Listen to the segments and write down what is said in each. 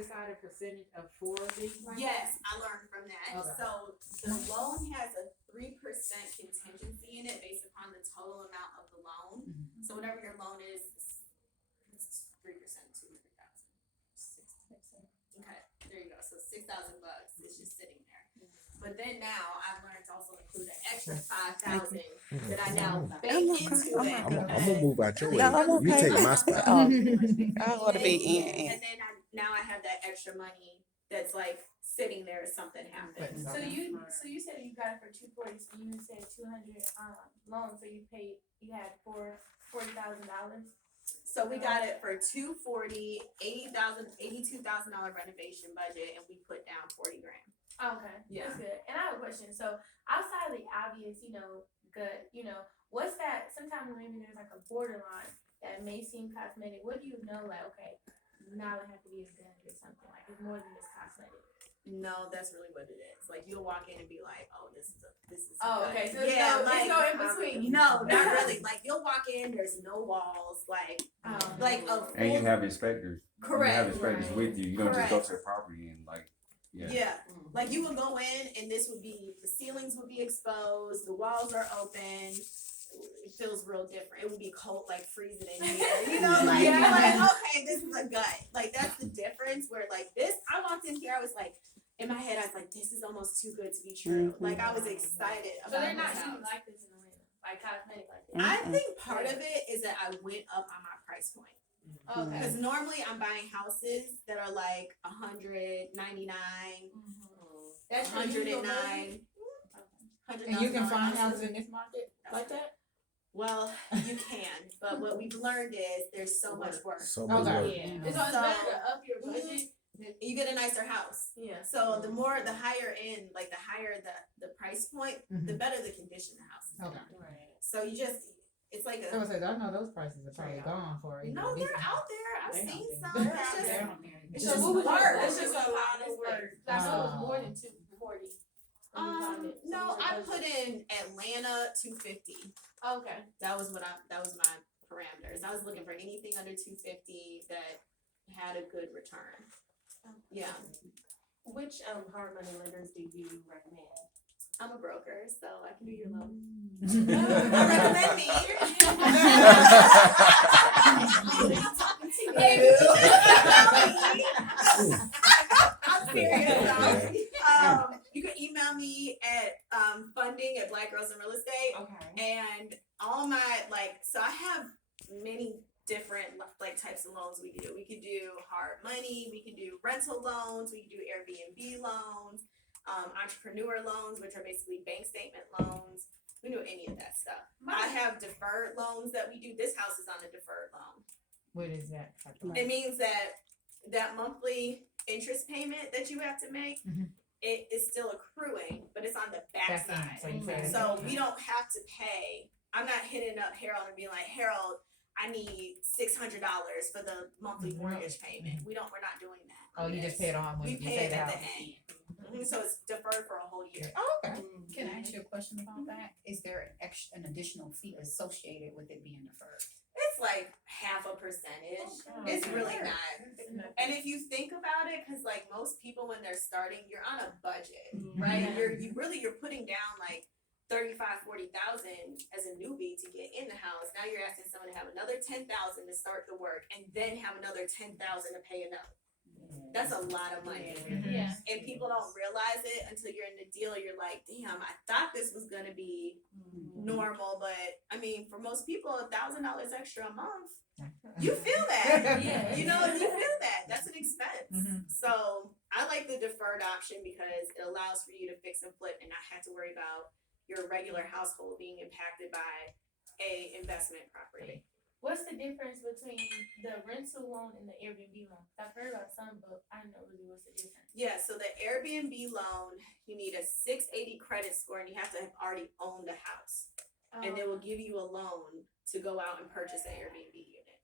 aside a percentage for these? Yes, I learned from that. Okay. So the loan has a 3% contingency in it based upon the total amount of the loan. Mhm. So whatever your loan is, it's 3%, 200,000. Okay, there you go. So $6,000 is just sitting there. But then now I've learned to also include an extra 5,000 that I now bake into it. I'm gonna move out your way. No, I'm You okay. take my spot. Oh. I want to be in. And then now I have that extra money that's like sitting there if something happens. So you said you got it for 240. So you said 200 loan. So you had $40,000. So we got it for 240, $82,000 renovation budget, and we put down 40 grand. Okay, Yeah. that's good. And I have a question. So outside of the obvious, good, what's that? Sometimes maybe there's like a borderline that may seem cosmetic. What do you know? Like, okay, now it has to be a gun or something. Like it's more than just cosmetic. No, that's really what it is. Like you'll walk in and be like, "Oh, this is." Oh, okay. So yeah, it's no in between. No, not really. Like you'll walk in, there's no walls. Like a full, And you have inspectors. correct. You have inspectors Right. with you. You don't just go Correct. to the property and like, yeah. Yeah. Like you would go in and the ceilings would be exposed, the walls are open. It feels real different. It would be cold, like freezing in here. You're like, okay, this is a gut. Like that's the difference where like this, I walked in here, I was like, in my head, I was like, this is almost too good to be true. Like I was excited So about they're not this even house. like this in Atlanta, like cosmetic like this. I think part of it is that I went up on my price point. Okay. Because normally I'm buying houses that are like $199, That's your usual budget? $109. And you can find houses in this market like that? Well, you can, but what we've learned is there's so much work. So much Okay. work. So it's better to up your budget. You get a nicer house. Yeah. So the higher end, like the higher the price point, the better the condition the house is. Okay. Right. So it's like I was saying, I know those prices are probably gone for it. no, they're out there. I've seen some. They're It's out just there. it's So just what was work. your It's budget? just a lot of work. Like so it was more than 240. No, I put in Atlanta 250. Okay. That was my parameters. I was looking for anything under 250 that had a good return. Yeah. Which hard money lenders do you recommend? I'm a broker, so I can do your loan. I recommend me. I'm serious. You can email me at funding@blackgirlsinrealestate. Okay. And all my so I have many different types of loans we can do. We could do hard money, we can do rental loans, we can do Airbnb loans, entrepreneur loans, which are basically bank statement loans. We can do any of that stuff. I have deferred loans that we do. This house is on a deferred loan. What is that? It means that monthly interest payment that you have to make, it is still accruing, but it's on the back side. So we don't have to pay. I'm not hitting up Harold and being like, Harold, I need $600 for the monthly mortgage payment. We're not doing that. Oh, you just pay it on when We you pay pay it the at house. the end. So it's deferred for a whole year. Oh, okay. Can I ask you a question about that? Is there an additional fee associated with it being deferred? It's like 0.5%. It's really not. And if you think about it, because most people when they're starting, you're on a budget, right? You're putting down like 35,000, 40,000 as a newbie to get in the house. Now you're asking someone to have another 10,000 to start the work, and then have another 10,000 to pay another. That's a lot of money. Yeah. And people don't realize it until you're in the deal. You're like, damn, I thought this was gonna be normal, but I mean, for most people, $1,000 extra a month, you feel that. Yeah. You feel that. That's an expense. So I like the deferred option because it allows for you to fix and flip and not have to worry about your regular household being impacted by a investment property. What's the difference between the rental loan and the Airbnb loan? I've heard about some, but I don't know really what's the difference. Yeah, so the Airbnb loan, you need a 680 credit score and you have to have already owned a house. And it will give you a loan to go out and purchase an Airbnb unit.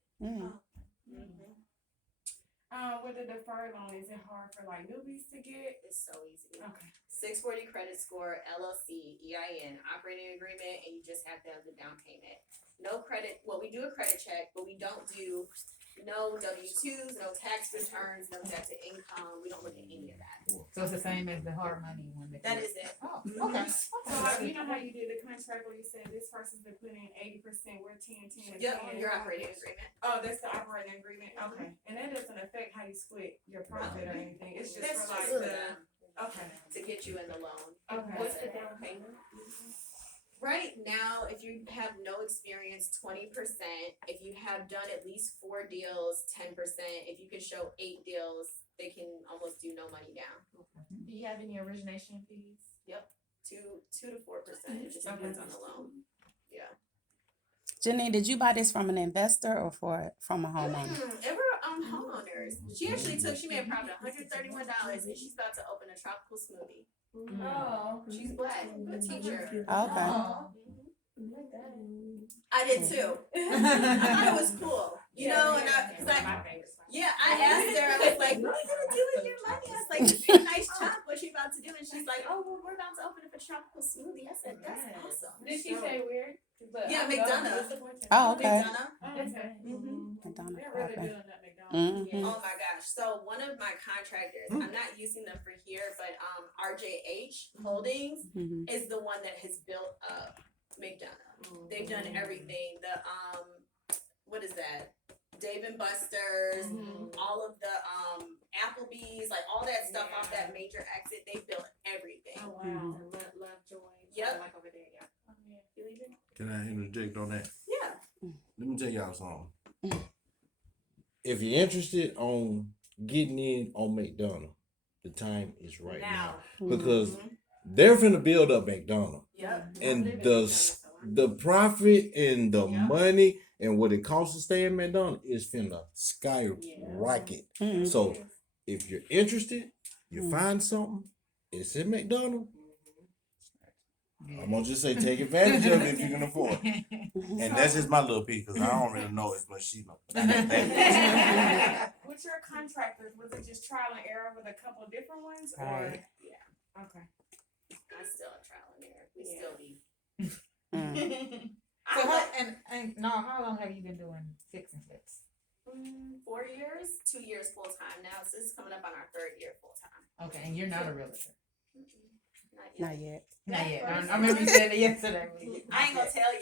With the deferred loan, is it hard for newbies to get? It's so easy. Okay. 640 credit score, LLC, EIN, operating agreement, and you just have to have the down payment. No credit. Well, we do a credit check, but we don't do No W-2s, no tax returns, no debt to income. We don't look at any of that. So it's the same as the hard money one. That is it. Oh, okay. So how, you know how you did the contract where you said this person's been putting in 80%, we're 10, 10, and 10? Yep, your operating agreement. Oh, that's the operating agreement, okay. And that doesn't affect how you split your profit or anything, it's just That's for like just the, okay, to get you in the loan. okay. What's the down payment? Right now, if you have no experience, 20%. If you have done at least 4 deals, 10%. If you can show 8 deals, they can almost do no money down. Do you have any origination fees? 2 to 4%. It just depends on the loan. Yeah. Jeanine, did you buy this from an investor or from a homeowner? They were homeowners. She made a profit of $131 and she's about to open a tropical smoothie. Oh. She's black, good teacher. Okay. Oh. Like that. I did too. I thought it was cool. You know, and I asked her, I was like, what are you gonna do with your money? I was like, this is a nice chunk, what you about to do? And she's like, oh, well, we're about to open up a tropical smoothie. I said, that's awesome. Did she say weird? But Yeah, I don't know. McDonough. What's the point? Oh, okay. McDonough. Okay. McDonald's, They're really okay. good on that McDonald's. Mhm. Oh my gosh. So one of my contractors, I'm not using them for here, but RJH Holdings Mhm. is the one that has built up McDonough. They've done everything. The what is that? Dave and Buster's, all of the Applebee's, like all that stuff off that major exit. They built everything. Oh, wow. Love Joy. Yep. Like over there, yeah. Oh, yeah. You leaving? Can I interject on that? Yeah. Let me tell y'all something. If you're interested on getting in on McDonald's, the time is right now. Because they're finna build up McDonald's. Yep. And the profit and the money and what it costs to stay in McDonald's is finna skyrocket. Mhm. So if you're interested, you find something, it's in McDonald's. I'm gonna just say take advantage of it if you can afford it. And that's just my little piece because I don't really know as much she knows. With your contractors, was it just trial and error with a couple different ones, or? Right. Yeah. Okay. I still a trial and error. We Yeah. still be. So how long have you been doing fix and flips? 4 years, 2 years full time now. So this is coming up on our 3rd year full time. Okay, and you're not a realtor. Not yet. Not yet. Not yet. I remember you said it yesterday. I ain't gonna tell